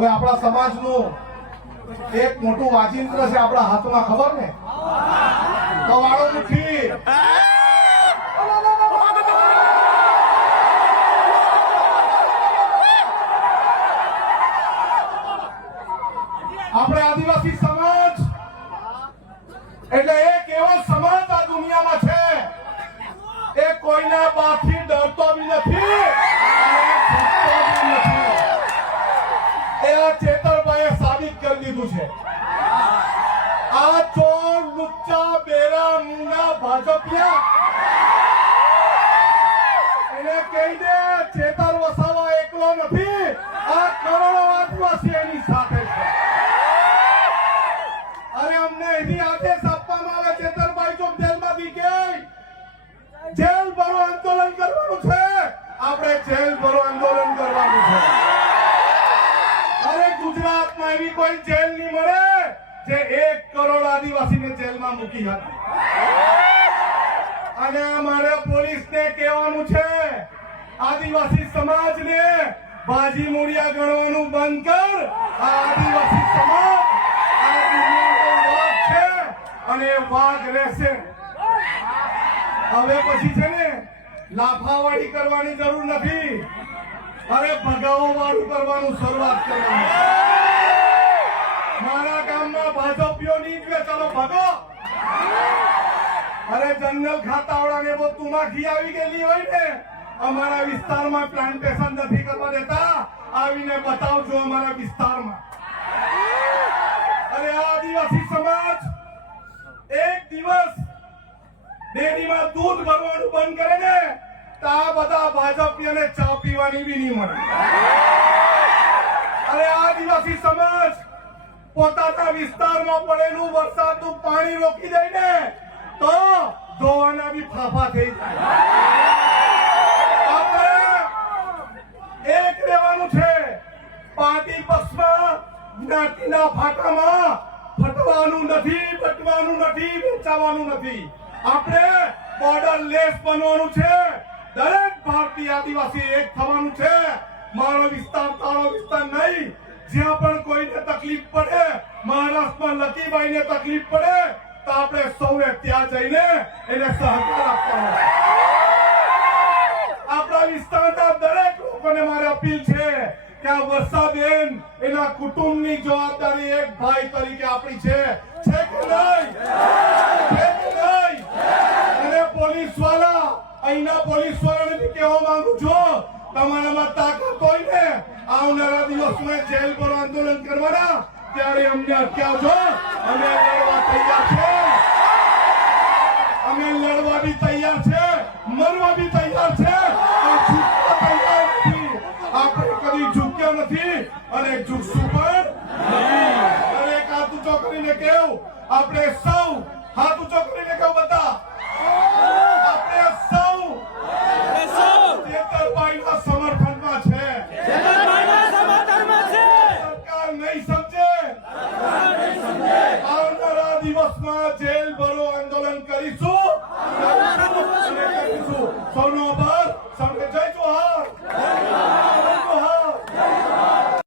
હવે આપણા સમાજનું એક મોટું વાચિંત્ર છે આપણા હાથમાં, ખબર ને? કવાળો મુઠ્ઠી. આપણે આદિવાસી સમાજ એટલે એક એવો સમાજ આ દુનિયામાં છે એ કોઈના બાપથી ડરતો બી નથી, એ આ ચેતરભાઈએ સાબિત કરી દીધું છે. આ ચોર લુચ્ચા બેરા મૂંગા ભાજપિયા એને કહી દે ચેતર વસાવા એકલો નથી, આ કરોડો આદિવાસી એની સાથે છે. અરે અમને એની આદેશ આપવામાં આવે ચેતરભાઈ જો જેલમાંથી કે જેલ ભરો આંદોલન કરવાનું છે, આપણે જેલ ભરો આંદોલન કરવાનું છે. અરે ગુજરાતમાં એવી કોઈ જેલ નહીં મળે જે 1 કરોડ આદિવાસીને જેલમાં મૂકી હતી. અને અમારે પોલીસને કહેવાનું છે આદિવાસી સમાજને બાજી મૂળિયા ગણવાનું બંધ કર. આ આદિવાસી સમાજ આ દુનિયાનો વાઘ છે અને વાઘ રહેશે. હવે પછી છે ને લાફાવાળી કરવાની જરૂર નથી, અરે ભગાવો વાળું કરવાનું શરૂઆત કરવાની. મારા ગામમાં ભાજપીઓ નહીં કે ચાલો ભગો. અરે જંગલ ખાતાવાળાને બહુ તુમાખી આવી ગયેલી હોય ને, અમારા વિસ્તારમાં પ્લાન્ટેશન નથી કરવા દેતા, આવીને બતાવજો અમારા વિસ્તારમાં. અરે આદિવાસી સમાજ એક દિવસ ડેરીમાં દૂધ ભરવાનું બંધ કરે ને તો આ બધા ભાજપીઓને ચા પીવાની બી નહીં મળે. અરે આદિવાસી સમાજ પોતાના વિસ્તારમાં પડેલું વરસાદનું પાણી રોકી દે ને તો ધોવાના બી ફાફા થઈ જાય. આપણે એક રહેવાનું છે, પાર્ટી પક્ષમાં જ્ઞાતિના ફાટામાં ફટવાનું નથી, બટવાનું નથી, વેચાવાનું નથી. આપણે બોર્ડર લેસ બનવાનું છે. દરેક ભારતીય આદિવાસી એક થવાનું છે. મારો વિસ્તાર તારો વિસ્તાર નહીં. જ્યાં પણ કોઈને તકલીફ પડે, મહારાષ્ટ્રમાં લકીભાઈને તકલીફ પડે તો આપણે સૌએ ત્યાં જઈને એને સહકાર આપવાનો. આપણા વિસ્તારના દરેક લોકોને મારી અપીલ છે કે આ વર્ષાબેન એના કુટુંબની જવાબદારી એક ભાઈ તરીકે આપણી છે કે નહીં? અને પોલીસ વાળા, અહીંના પોલીસ વાળાને બી કહેવા માંગુ છું, તમારામાં તાકાત હોય ને આવનારા દિવસમાં જેલ પર આંદોલન કરવાના, ત્યારે અમને અટકાવજો. અમે લડવા તૈયાર છે, અમે લડવા બી તૈયાર છે, મરવા બી તૈયાર છે. આ ઝૂકવા તૈયાર નથી, આપણે કદી ઝૂક્યા નથી અને ઝૂકશું પણ નહીં. દરેક હાથ ઊંચો કરીને કહેવું, આપણે